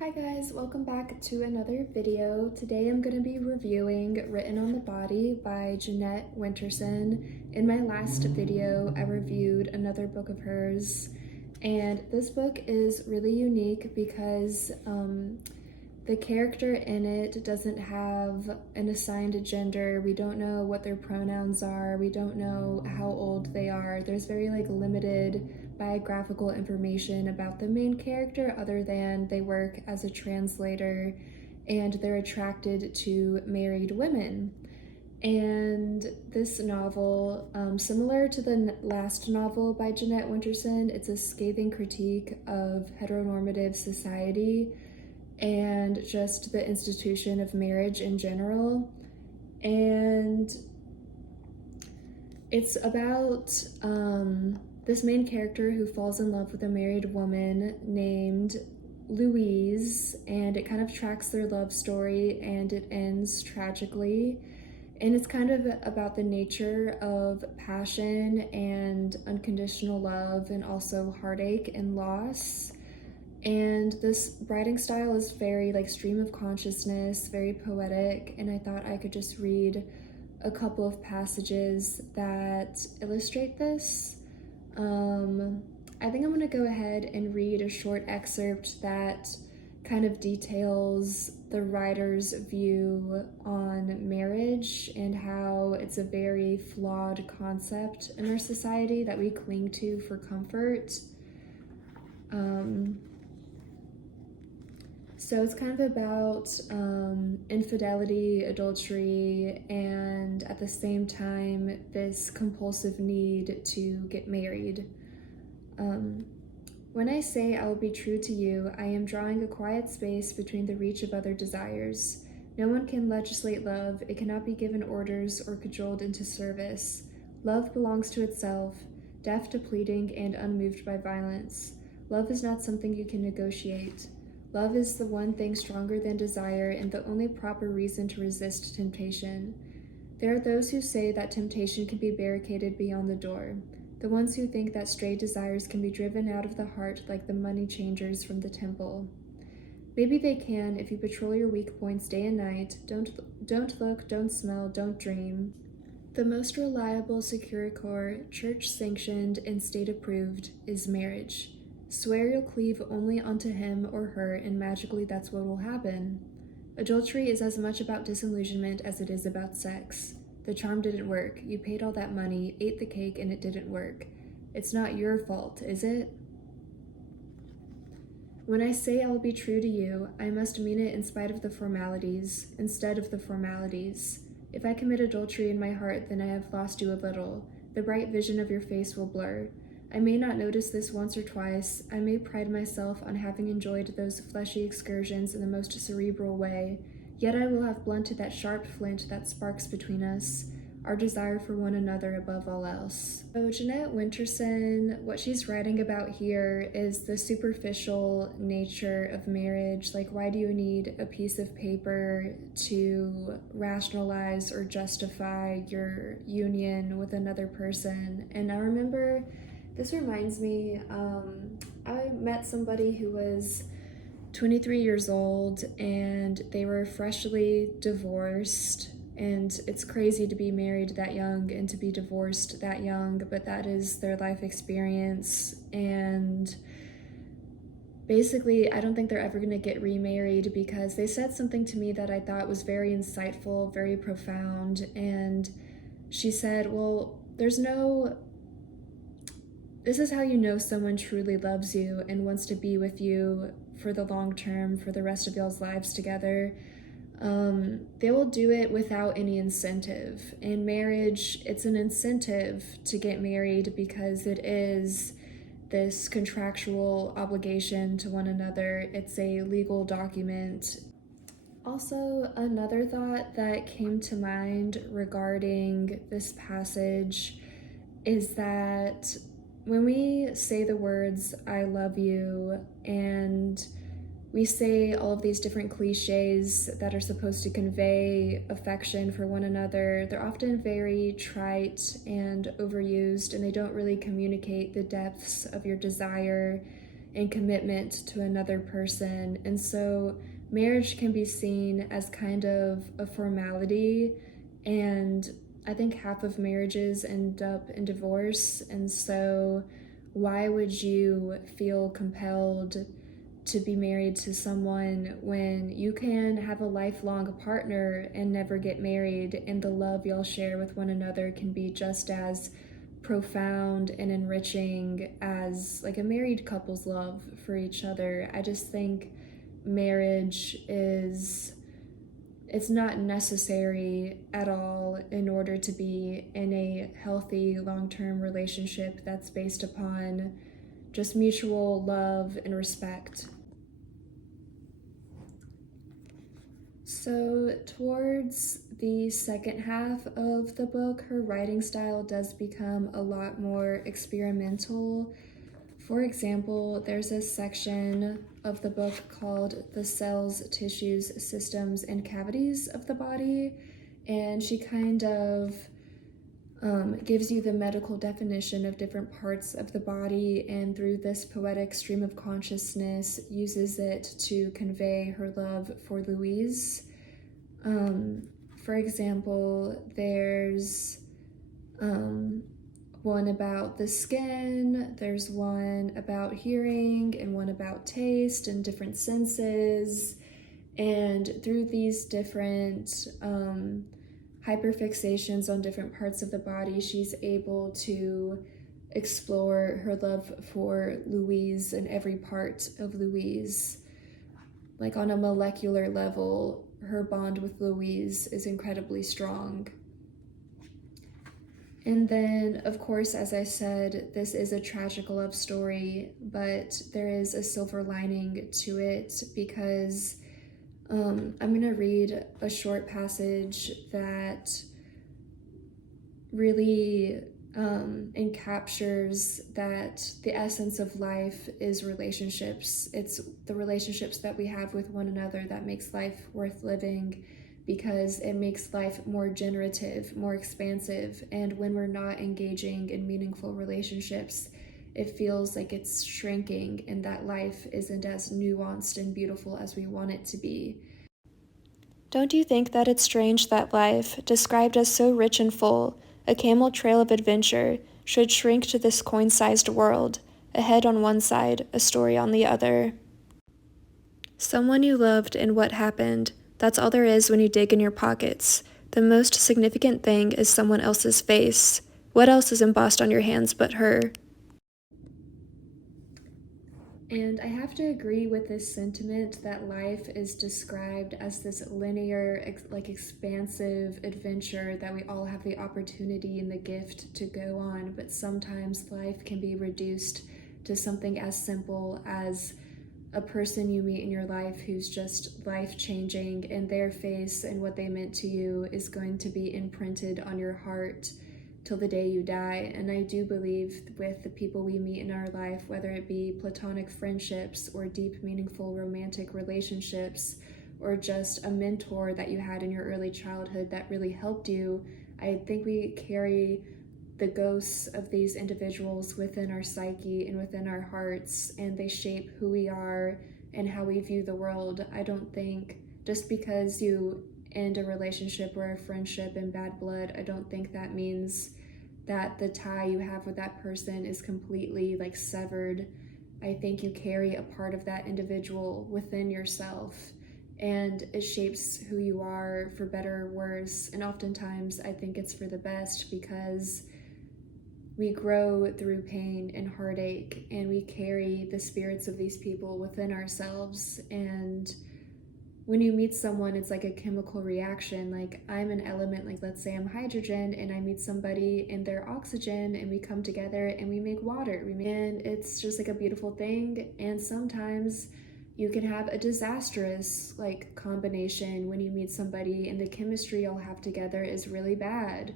Hi guys, welcome back to another video. Today I'm going to be reviewing Written on the Body by Jeanette Winterson. In my last video, I reviewed another book of hers, and this book is really unique because the character in it doesn't have an assigned gender. We don't know what their pronouns are. We don't know how old they are. There's very limited biographical information about the main character other than they work as a translator and they're attracted to married women. And this novel, similar to the last novel by Jeanette Winterson, it's a scathing critique of heteronormative society and just the institution of marriage in general. And it's about this main character who falls in love with a married woman named Louise, and it kind of tracks their love story and it ends tragically. And it's kind of about the nature of passion and unconditional love and also heartache and loss. And this writing style is very stream of consciousness, very poetic, and I thought I could just read a couple of passages that illustrate this. I think I'm going to go ahead and read a short excerpt that kind of details the writer's view on marriage and how it's a very flawed concept in our society that we cling to for comfort. So it's kind of about infidelity, adultery, and at the same time, this compulsive need to get married. When I say I will be true to you, I am drawing a quiet space between the reach of other desires. No one can legislate love. It cannot be given orders or cajoled into service. Love belongs to itself, deaf to pleading and unmoved by violence. Love is not something you can negotiate. Love is the one thing stronger than desire and the only proper reason to resist temptation. There are those who say that temptation can be barricaded beyond the door, the ones who think that stray desires can be driven out of the heart like the money changers from the temple. Maybe they can if you patrol your weak points day and night. Don't look, don't smell, don't dream. The most reliable secure core, church-sanctioned and state-approved, is marriage. Swear you'll cleave only unto him or her, and magically that's what will happen. Adultery is as much about disillusionment as it is about sex. The charm didn't work. You paid all that money, ate the cake, and it didn't work. It's not your fault, is it? When I say I will be true to you, I must mean it in spite of the formalities, instead of the formalities. If I commit adultery in my heart, then I have lost you a little. The bright vision of your face will blur. I may not notice this once or twice. I may pride myself on having enjoyed those fleshy excursions in the most cerebral way, yet I will have blunted that sharp flint that sparks between us, our desire for one another above all else. So Jeanette Winterson, what she's writing about here is the superficial nature of marriage. Why do you need a piece of paper to rationalize or justify your union with another person? And I remember this reminds me, I met somebody who was 23 years old and they were freshly divorced, and it's crazy to be married that young and to be divorced that young, but that is their life experience. And basically, I don't think they're ever going to get remarried because they said something to me that I thought was very insightful, very profound. And she said, well, this is how you know someone truly loves you and wants to be with you for the long term, for the rest of y'all's lives together. They will do it without any incentive. In marriage, it's an incentive to get married because it is this contractual obligation to one another. It's a legal document. Also, another thought that came to mind regarding this passage is that when we say the words, I love you, and we say all of these different cliches that are supposed to convey affection for one another, they're often very trite and overused, and they don't really communicate the depths of your desire and commitment to another person. And so marriage can be seen as kind of a formality, and I think half of marriages end up in divorce. And so why would you feel compelled to be married to someone when you can have a lifelong partner and never get married, and the love y'all share with one another can be just as profound and enriching as like a married couple's love for each other. I just think marriage is, it's not necessary at all in order to be in a healthy long-term relationship that's based upon just mutual love and respect. So, towards the second half of the book, her writing style does become a lot more experimental. For example, there's a section of the book called The Cells, Tissues, Systems, and Cavities of the Body, and she kind of gives you the medical definition of different parts of the body, and through this poetic stream of consciousness uses it to convey her love for Louise. For example, there's one about the skin, there's one about hearing, and one about taste and different senses. And through these different hyperfixations on different parts of the body, she's able to explore her love for Louise and every part of Louise. Like on a molecular level, her bond with Louise is incredibly strong. And then, of course, as I said, this is a tragic love story, but there is a silver lining to it because I'm going to read a short passage that really encaptures that the essence of life is relationships. It's the relationships that we have with one another that makes life worth living, because it makes life more generative, more expansive. And when we're not engaging in meaningful relationships, it feels like it's shrinking and that life isn't as nuanced and beautiful as we want it to be. Don't you think that it's strange that life, described as so rich and full, a camel trail of adventure, should shrink to this coin-sized world, a head on one side, a story on the other? Someone you loved and what happened, that's all there is when you dig in your pockets. The most significant thing is someone else's face. What else is embossed on your hands but her? And I have to agree with this sentiment that life is described as this linear, expansive adventure that we all have the opportunity and the gift to go on, but sometimes life can be reduced to something as simple as a person you meet in your life who's just life-changing, and their face and what they meant to you is going to be imprinted on your heart till the day you die. And I do believe with the people we meet in our life, whether it be platonic friendships or deep, meaningful romantic relationships, or just a mentor that you had in your early childhood that really helped you, I think we carry the ghosts of these individuals within our psyche and within our hearts, and they shape who we are and how we view the world. I don't think just because you end a relationship or a friendship in bad blood, I don't think that means that the tie you have with that person is completely severed. I think you carry a part of that individual within yourself, and it shapes who you are for better or worse. And oftentimes I think it's for the best, because we grow through pain and heartache, and we carry the spirits of these people within ourselves. And when you meet someone, it's like a chemical reaction. Like, I'm an element, let's say I'm hydrogen, and I meet somebody and they're oxygen, and we come together and we make water. And it's just a beautiful thing. And sometimes you can have a disastrous combination when you meet somebody and the chemistry you'll have together is really bad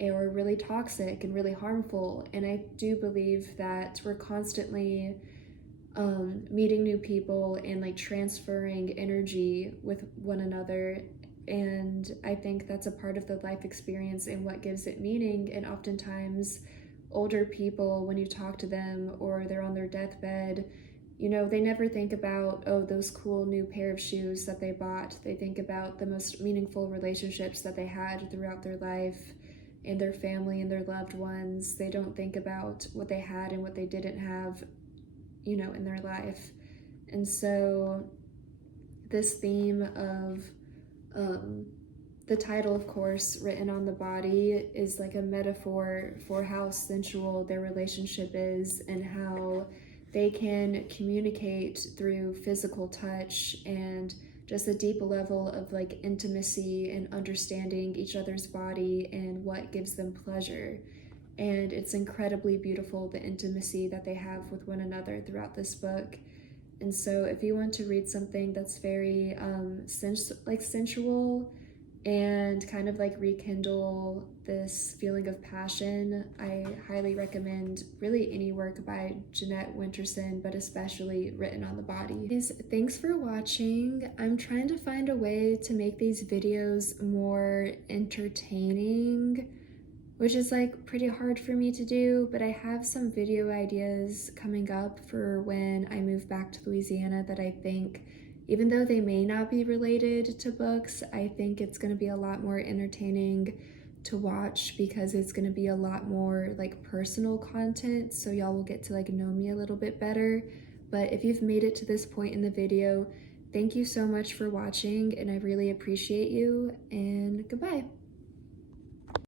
or really toxic and really harmful. And I do believe that we're constantly meeting new people and transferring energy with one another. And I think that's a part of the life experience and what gives it meaning. And oftentimes older people, when you talk to them or they're on their deathbed, You know, they never think about, oh, those cool new pair of shoes that they bought. They think about the most meaningful relationships that they had throughout their life and their family and their loved ones. They don't think about what they had and what they didn't have, you know, in their life. And so this theme of the title, of course, written on the body, is like a metaphor for how sensual their relationship is and how they can communicate through physical touch and just a deep level of like intimacy and understanding each other's body and what gives them pleasure. And it's incredibly beautiful, the intimacy that they have with one another throughout this book. And so if you want to read something that's very sensual and kind of like rekindle this feeling of passion, I highly recommend really any work by Jeanette Winterson, but especially Written on the Body. Thanks for watching. I'm trying to find a way to make these videos more entertaining, which is like pretty hard for me to do, but I have some video ideas coming up for when I move back to Louisiana that I think, even though they may not be related to books, I think it's going to be a lot more entertaining to watch because it's going to be a lot more like personal content, so y'all will get to like know me a little bit better. But if you've made it to this point in the video, thank you so much for watching, and I really appreciate you, and goodbye.